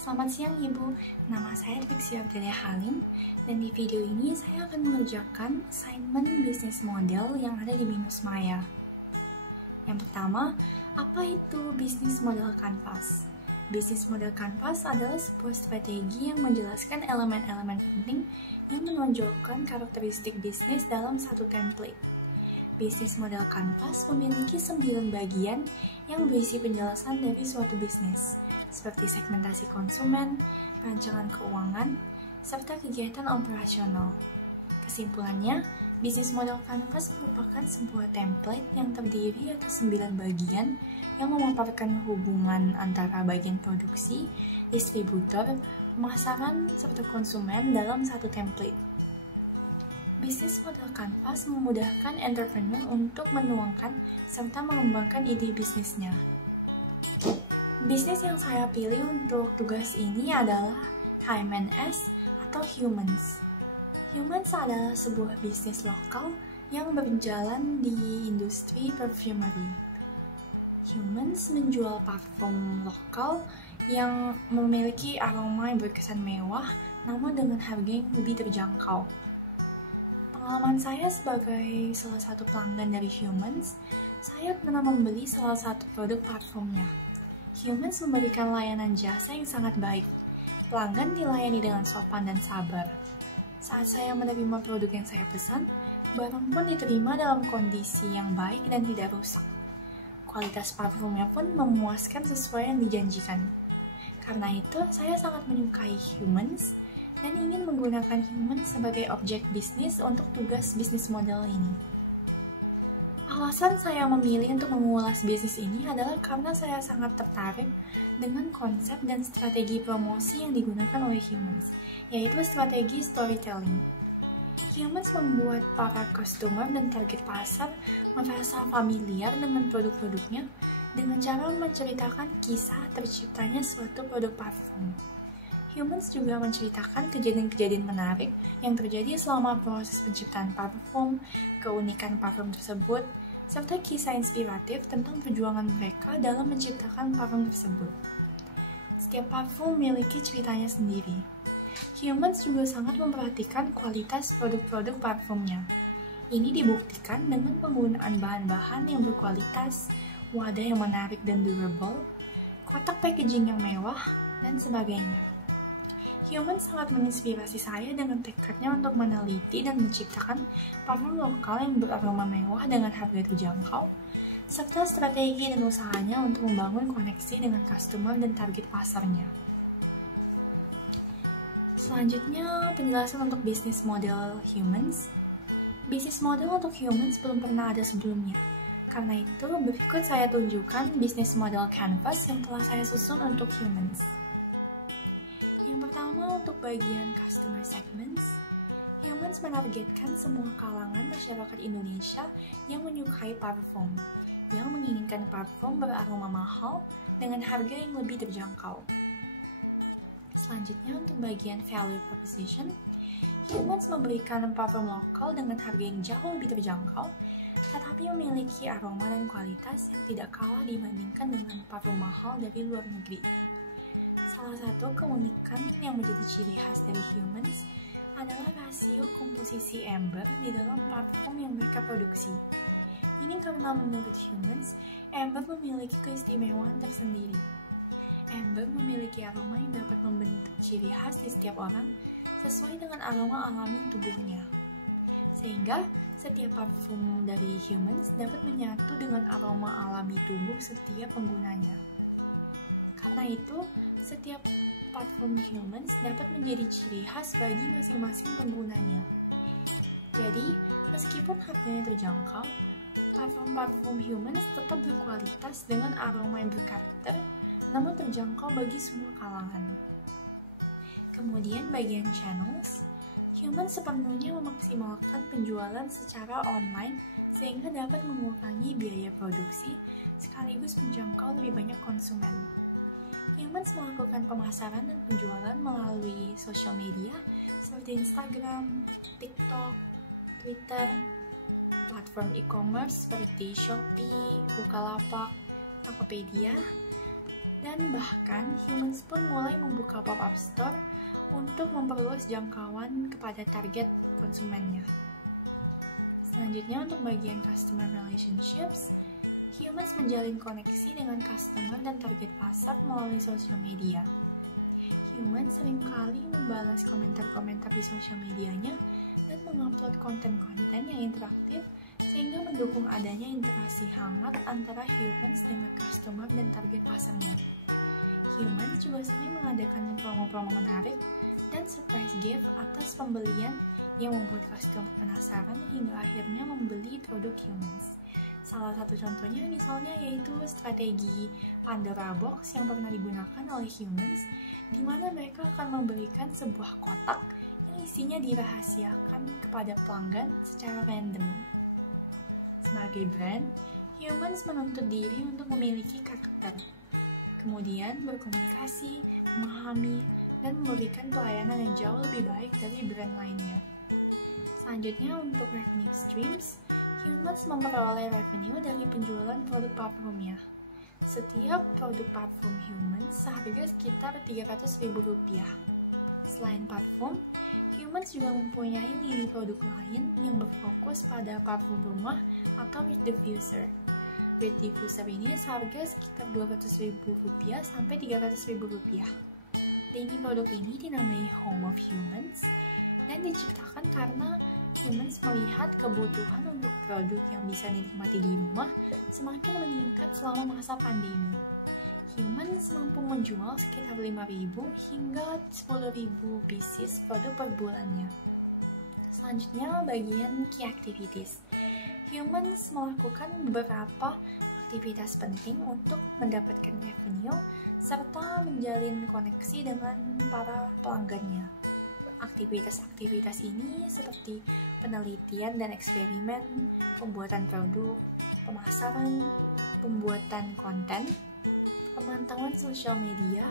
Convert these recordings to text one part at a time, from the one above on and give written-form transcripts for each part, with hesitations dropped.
Selamat siang Ibu, nama saya Trixie Ardelia Halim, dan di video ini saya akan mengerjakan assignment bisnis model yang ada di Binus Maya. Yang pertama, apa itu bisnis model kanvas? Bisnis model kanvas adalah sebuah strategi yang menjelaskan elemen-elemen penting yang menonjolkan karakteristik bisnis dalam satu template. Bisnis model kanvas memiliki 9 bagian yang berisi penjelasan dari suatu bisnis, seperti segmentasi konsumen, perancangan keuangan, serta kegiatan operasional. Kesimpulannya, bisnis model kanvas merupakan sebuah template yang terdiri atas 9 bagian yang memaparkan hubungan antara bagian produksi, distributor, pemasaran, serta konsumen dalam satu template. Bisnis model kanvas memudahkan entrepreneur untuk menuangkan serta mengembangkan ide bisnisnya. Bisnis yang saya pilih untuk tugas ini adalah HMNS atau Humans. Humans adalah sebuah bisnis lokal yang berjalan di industri perfumery. Humans menjual parfum lokal yang memiliki aroma yang berkesan mewah, namun dengan harga yang lebih terjangkau. Pengalaman saya sebagai salah satu pelanggan dari Humans, saya pernah membeli salah satu produk parfumnya. Humans memberikan layanan jasa yang sangat baik. Pelanggan dilayani dengan sopan dan sabar. Saat saya menerima produk yang saya pesan, barang pun diterima dalam kondisi yang baik dan tidak rusak. Kualitas parfumnya pun memuaskan sesuai yang dijanjikan. Karena itu, saya sangat menyukai Humans dan ingin menggunakan Humans sebagai objek bisnis untuk tugas bisnis model ini. Alasan saya memilih untuk mengulas bisnis ini adalah karena saya sangat tertarik dengan konsep dan strategi promosi yang digunakan oleh Humans, yaitu strategi storytelling. Humans membuat para customer dan target pasar merasa familiar dengan produk-produknya dengan cara menceritakan kisah terciptanya suatu produk parfum. Humans juga menceritakan kejadian-kejadian menarik yang terjadi selama proses penciptaan parfum, keunikan parfum tersebut, serta kisah inspiratif tentang perjuangan mereka dalam menciptakan parfum tersebut. Setiap parfum memiliki ceritanya sendiri. Humans juga sangat memperhatikan kualitas produk-produk parfumnya. Ini dibuktikan dengan penggunaan bahan-bahan yang berkualitas, wadah yang menarik dan durable, kotak packaging yang mewah, dan sebagainya. Humans sangat menginspirasi saya dengan tekadnya untuk meneliti dan menciptakan parfum lokal yang beraroma mewah dengan harga terjangkau, serta strategi dan usahanya untuk membangun koneksi dengan customer dan target pasarnya. Selanjutnya, penjelasan untuk bisnis model Humans. Bisnis model untuk Humans belum pernah ada sebelumnya. Karena itu, berikut saya tunjukkan bisnis model canvas yang telah saya susun untuk Humans. Yang pertama, untuk bagian customer segments, Humans menargetkan semua kalangan masyarakat Indonesia yang menyukai parfum, yang menginginkan parfum beraroma mahal dengan harga yang lebih terjangkau. Selanjutnya, untuk bagian value proposition, Humans memberikan parfum lokal dengan harga yang jauh lebih terjangkau, tetapi memiliki aroma dan kualitas yang tidak kalah dibandingkan dengan parfum mahal dari luar negeri. Salah satu keunikan yang menjadi ciri khas dari Humans adalah rasio komposisi amber di dalam parfum yang mereka produksi. Ini karena menurut Humans, amber memiliki keistimewaan tersendiri. Amber memiliki aroma yang dapat membentuk ciri khas di setiap orang sesuai dengan aroma alami tubuhnya. Sehingga setiap parfum dari Humans dapat menyatu dengan aroma alami tubuh setiap penggunanya. Karena itu, setiap parfum Humans dapat menjadi ciri khas bagi masing-masing penggunanya. Jadi, meskipun harganya terjangkau, parfum-parfum Humans tetap berkualitas dengan aroma yang berkarakter, namun terjangkau bagi semua kalangan. Kemudian bagian channels, Humans sepenuhnya memaksimalkan penjualan secara online sehingga dapat mengurangi biaya produksi sekaligus menjangkau lebih banyak konsumen. Humans melakukan pemasaran dan penjualan melalui sosial media seperti Instagram, TikTok, Twitter, platform e-commerce seperti Shopee, Bukalapak, Tokopedia, Dan bahkan Humans pun mulai membuka pop-up store untuk memperluas jangkauan kepada target konsumennya. Selanjutnya untuk bagian customer relationships, Humans menjalin koneksi dengan customer dan target pasar melalui sosial media. Humans seringkali membalas komentar-komentar di sosial medianya dan mengupload konten-konten yang interaktif sehingga mendukung adanya interaksi hangat antara Humans dengan customer dan target pasarnya. Humans juga sering mengadakan promo-promo menarik dan surprise gift atas pembelian yang membuat customer penasaran hingga akhirnya membeli produk Humans. Salah satu contohnya misalnya yaitu strategi Pandora Box yang pernah digunakan oleh Humans, di mana mereka akan memberikan sebuah kotak yang isinya dirahasiakan kepada pelanggan secara random. Sebagai brand, Humans menuntut diri untuk memiliki karakter, kemudian berkomunikasi, memahami, dan memberikan pelayanan yang jauh lebih baik dari brand lainnya. Selanjutnya untuk revenue streams, Humans memperoleh revenue dari penjualan produk parfumnya. Setiap produk parfum Humans seharga sekitar Rp300.000. Selain parfum, Humans juga mempunyai lini produk lain yang berfokus pada parfum rumah atau Reed Diffuser. Reed Diffuser ini seharga sekitar Rp200.000 sampai Rp300.000. Lini produk ini dinamai Home of Humans dan diciptakan karena Humans melihat kebutuhan untuk produk yang bisa dinikmati di rumah semakin meningkat selama masa pandemi. Humans mampu menjual sekitar 5.000 hingga 10.000 pieces produk per bulannya. Selanjutnya bagian key activities. Humans melakukan beberapa aktivitas penting untuk mendapatkan revenue serta menjalin koneksi dengan para pelanggannya. Aktivitas-aktivitas ini seperti penelitian dan eksperimen, pembuatan produk, pemasaran, pembuatan konten, pemantauan sosial media.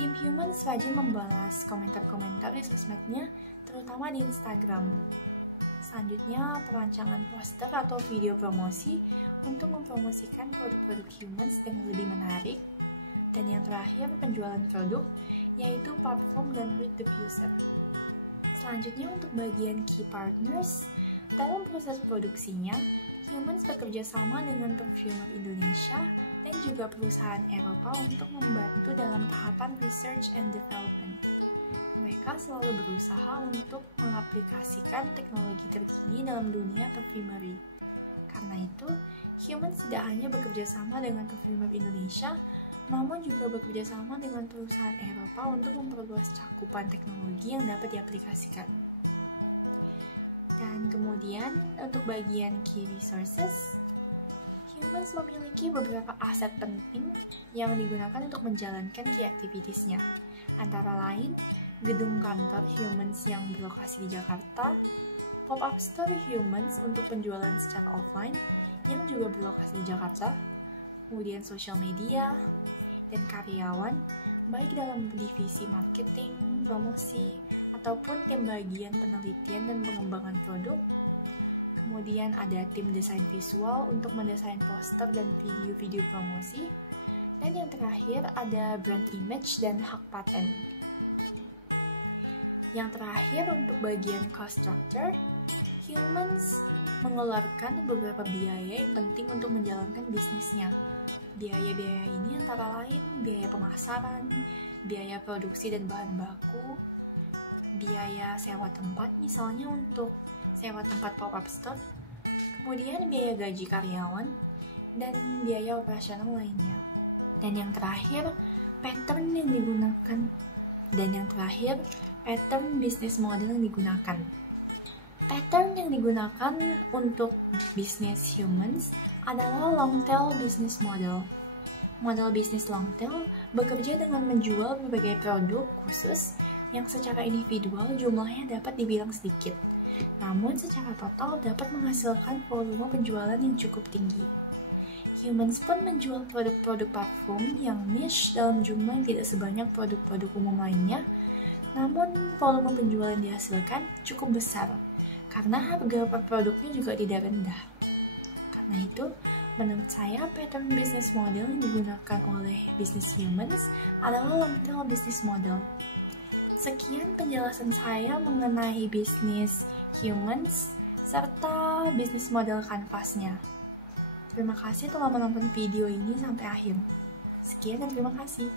Tim Humans rajin membalas komentar-komentar di sosmednya, terutama di Instagram. Selanjutnya, perancangan poster atau video promosi untuk mempromosikan produk-produk Humans dengan lebih menarik. Dan yang terakhir, penjualan produk, yaitu parfum dan Reed Diffuser. Selanjutnya untuk bagian key partners, dalam proses produksinya, Humans bekerja sama dengan perfumer Indonesia dan juga perusahaan Eropa untuk membantu dalam tahapan research and development. Mereka selalu berusaha untuk mengaplikasikan teknologi terkini dalam dunia perfumery. Karena itu, Humans tidak hanya bekerja sama dengan perfumer Indonesia, namun juga bekerja sama dengan perusahaan Eropa untuk memperluas cakupan teknologi yang dapat diaplikasikan. Dan kemudian untuk bagian key resources, Humans memiliki beberapa aset penting yang digunakan untuk menjalankan key activities-nya. Antara lain, gedung kantor Humans yang berlokasi di Jakarta, pop-up store Humans untuk penjualan secara offline yang juga berlokasi di Jakarta, kemudian sosial media, dan karyawan, baik dalam divisi marketing, promosi, ataupun tim bagian penelitian dan pengembangan produk. Kemudian ada tim desain visual untuk mendesain poster dan video-video promosi. Dan yang terakhir ada brand image dan hak paten. Yang terakhir untuk bagian cost structure, Humans mengeluarkan beberapa biaya yang penting untuk menjalankan bisnisnya. Biaya-biaya ini antara lain biaya pemasaran, biaya produksi dan bahan baku, biaya sewa tempat misalnya untuk sewa tempat pop-up store, kemudian biaya gaji karyawan, dan biaya operasional lainnya. Dan yang terakhir, pattern bisnis model yang digunakan. Pattern yang digunakan untuk bisnis Humans adalah long tail business model. Model bisnis long tail bekerja dengan menjual berbagai produk khusus yang secara individual jumlahnya dapat dibilang sedikit, namun secara total dapat menghasilkan volume penjualan yang cukup tinggi. Humans pun menjual produk-produk parfum yang niche dalam jumlah yang tidak sebanyak produk-produk umum lainnya, namun volume penjualan yang dihasilkan cukup besar karena harga per produknya juga tidak rendah. Karena itu, Menurut saya, pattern business model yang digunakan oleh business humans adalah long-tail business model. Sekian penjelasan saya mengenai business humans serta business model kanvasnya. Terima kasih telah menonton video ini sampai akhir. Sekian dan terima kasih.